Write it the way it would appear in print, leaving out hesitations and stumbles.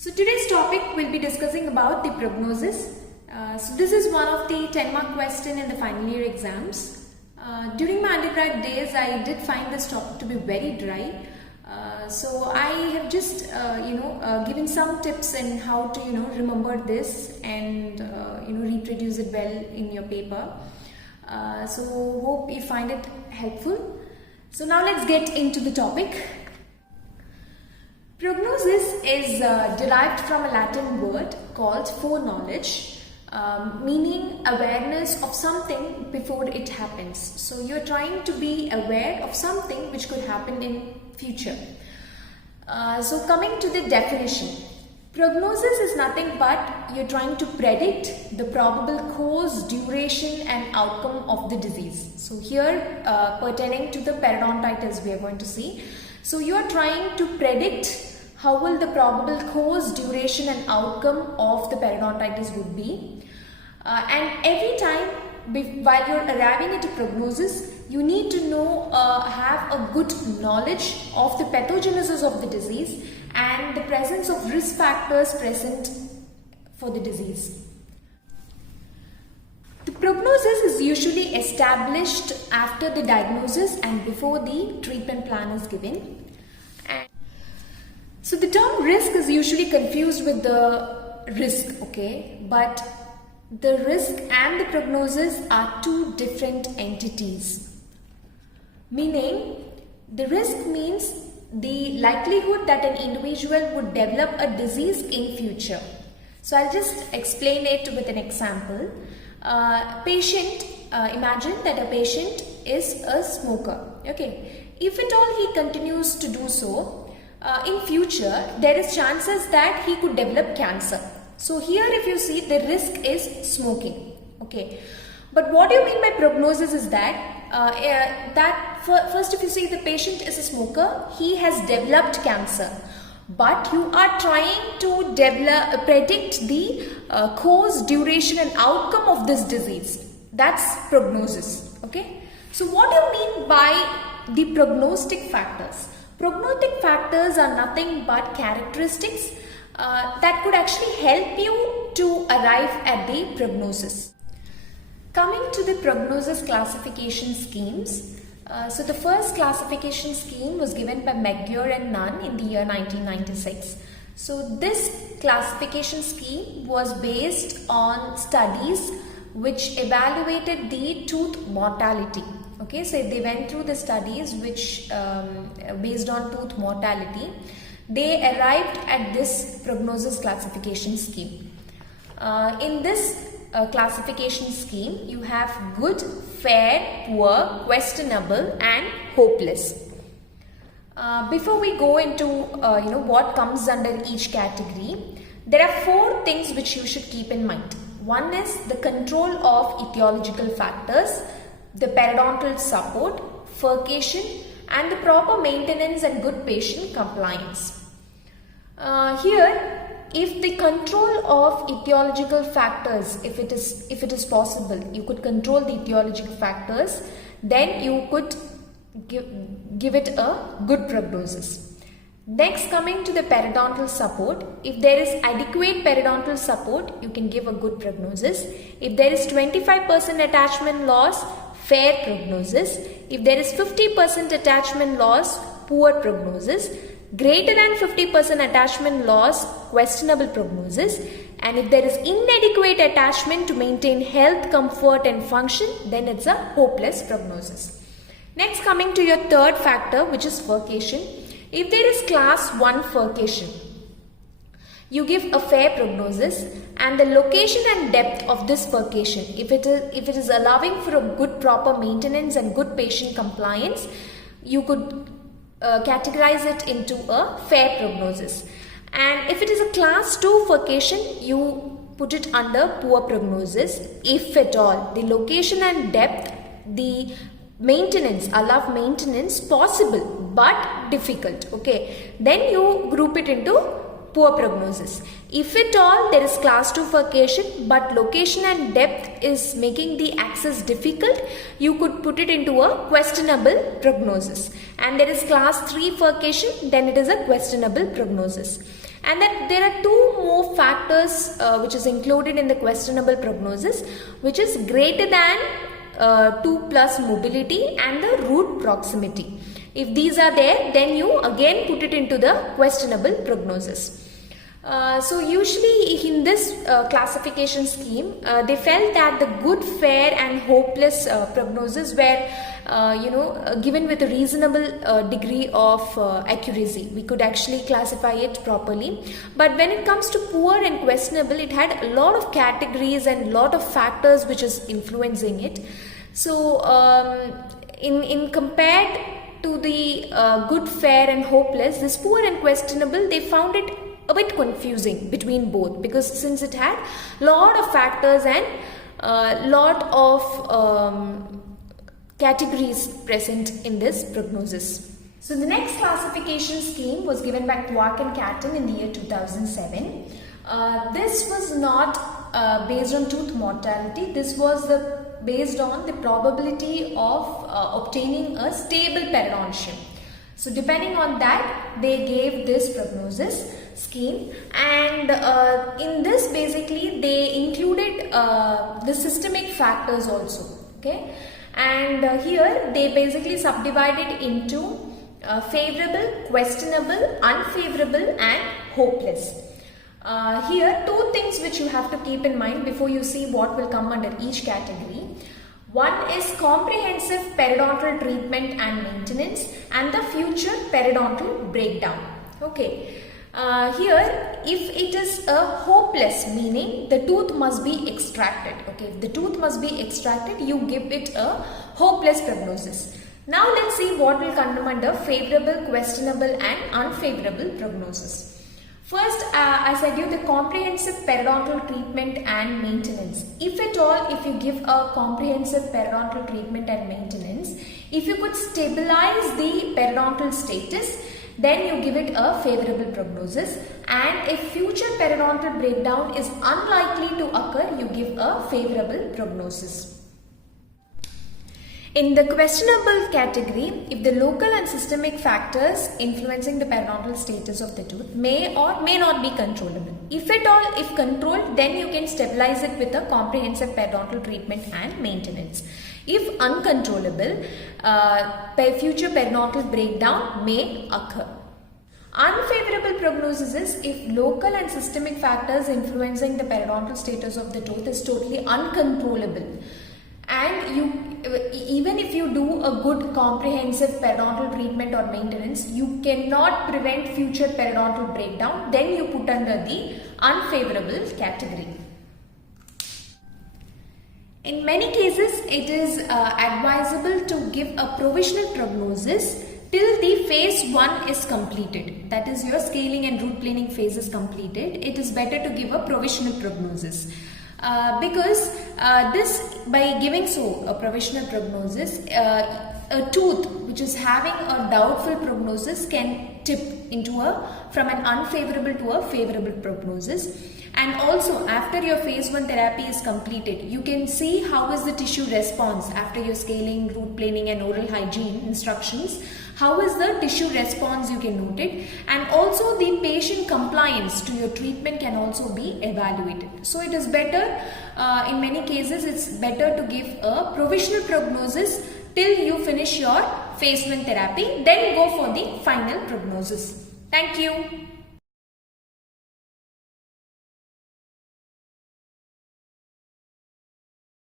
So today's topic will be discussing about the prognosis. So this is one of the 10-mark question in the final year exams. During my undergrad days, I did find this topic to be very dry. So I have just given some tips in how to remember this and reproduce it well in your paper. So hope you find it helpful. So now let's get into the topic. Prognosis is derived from a Latin word called foreknowledge, meaning awareness of something before it happens. So you're trying to be aware of something which could happen in future. So coming to the definition, prognosis is nothing but you're trying to predict the probable cause, duration and outcome of the disease. So here pertaining to the periodontitis we are going to see. So you are trying to predict how will the probable cause, duration and outcome of the periodontitis would be. And every time while you're arriving at a prognosis, you need to know, have a good knowledge of the pathogenesis of the disease and the presence of risk factors present for the disease. The prognosis is usually established after the diagnosis and before the treatment plan is given. So the term risk is usually confused with the risk, okay? But the risk and the prognosis are two different entities. Meaning, the risk means the likelihood that an individual would develop a disease in future. So I'll just explain it with an example. Imagine that a patient is a smoker, okay? If at all he continues to do so, in future there is chances that he could develop cancer. So here if you see, the risk is smoking, okay? But what do you mean by prognosis is that first if you see the patient is a smoker, he has developed cancer, but you are trying to predict the cause, duration and outcome of this disease. That's prognosis, okay? So what do you mean by the prognostic factors? Prognostic factors are nothing but characteristics that could actually help you to arrive at the prognosis. Coming to the prognosis classification schemes, so the first classification scheme was given by McGeer and Nunn in the year 1996. So this classification scheme was based on studies which evaluated the tooth mortality. Okay, so they went through the studies which based on tooth mortality, they arrived at this prognosis classification scheme. In this classification scheme, you have good, fair, poor, questionable and hopeless. Before we go into what comes under each category, there are four things which you should keep in mind. One is the control of etiological factors, the periodontal support, furcation and the proper maintenance and good patient compliance. Here, if the control of etiological factors, if it is possible, you could control the etiological factors, then you could give it a good prognosis. Next, coming to the periodontal support, if there is adequate periodontal support, you can give a good prognosis. If there is 25% attachment loss, fair prognosis. If there is 50% attachment loss, poor prognosis. Greater than 50% attachment loss, questionable prognosis. And if there is inadequate attachment to maintain health, comfort and function, then it's a hopeless prognosis. Next, coming to your third factor, which is furcation. If there is class 1 furcation, you give a fair prognosis, and the location and depth of this furcation, if it is allowing for a good proper maintenance and good patient compliance, you could categorize it into a fair prognosis. And if it is a class 2 furcation, you put it under poor prognosis. If at all the location and depth, the maintenance, allowed maintenance possible but difficult, okay, then you group it into poor prognosis. If at all there is class 2 furcation but location and depth is making the access difficult, you could put it into a questionable prognosis. And there is class 3 furcation, then it is a questionable prognosis. and that there are two more factors which is included in the questionable prognosis, which is greater than 2 plus mobility and the route proximity. If these are there, then you again put it into the questionable prognosis. So usually in this classification scheme, they felt that the good, fair and hopeless prognosis were given with a reasonable degree of accuracy. We could actually classify it properly. But when it comes to poor and questionable, it had a lot of categories and lot of factors which is influencing it. So in compared to the good, fair and hopeless, this poor and questionable, they found it a bit confusing between both, because since it had lot of factors and lot of categories present in this prognosis. So the next classification scheme was given by Quark and Catton in the year 2007. This was not based on tooth mortality. This was based on the probability of obtaining a stable periodontium. So depending on that, they gave this prognosis scheme, and in this basically they included the systemic factors also. Okay, and here they basically subdivided into favorable, questionable, unfavorable and hopeless. Here two things which you have to keep in mind before you see what will come under each category. One is comprehensive periodontal treatment and maintenance and the future periodontal breakdown. Okay. Here if it is a hopeless, meaning the tooth must be extracted. Okay. If the tooth must be extracted, you give it a hopeless prognosis. Now let's see what will come under favorable, questionable and unfavorable prognosis. First, I said you the comprehensive periodontal treatment and maintenance. If at all, if you give a comprehensive periodontal treatment and maintenance, if you could stabilize the periodontal status, then you give it a favorable prognosis, and if future periodontal breakdown is unlikely to occur, you give a favorable prognosis. In the questionable category, if the local and systemic factors influencing the periodontal status of the tooth may or may not be controllable. If at all, if controlled, then you can stabilize it with a comprehensive periodontal treatment and maintenance. If uncontrollable, future periodontal breakdown may occur. Unfavorable prognosis is if local and systemic factors influencing the periodontal status of the tooth is totally uncontrollable, and even if you do a good comprehensive periodontal treatment or maintenance, you cannot prevent future periodontal breakdown, then you put under the unfavorable category. In many cases, it is advisable to give a provisional prognosis till the phase 1 is completed. That is, your scaling and root planing phase is completed. It is better to give a provisional prognosis. Because this, by giving so a provisional prognosis, a tooth which is having a doubtful prognosis can tip into from an unfavorable to a favorable prognosis. And also, after your phase 1 therapy is completed, you can see how is the tissue response after your scaling, root planing and oral hygiene instructions. How is the tissue response, you can note it, and also the patient compliance to your treatment can also be evaluated. So it is better, in many cases it's better to give a provisional prognosis till you finish your phase 1 therapy, then go for the final prognosis. Thank you.